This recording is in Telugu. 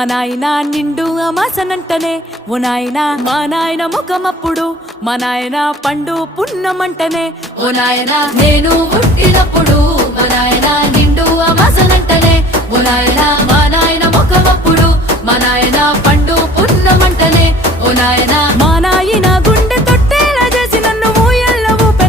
మా నాయన నిండు అమాసనంటనే ఓ నాయన మా నాయన ముఖమప్పుడు మా నాయన పండు పున్నమంటనే ఓ నాయన నేను పుట్టినప్పుడు మా నాయన నిండు అమాసనంటనే ఓ నాయన మా నాయన ముఖమప్పుడు మా నాయన పండు పున్నమంటనే ఓ నాయన మా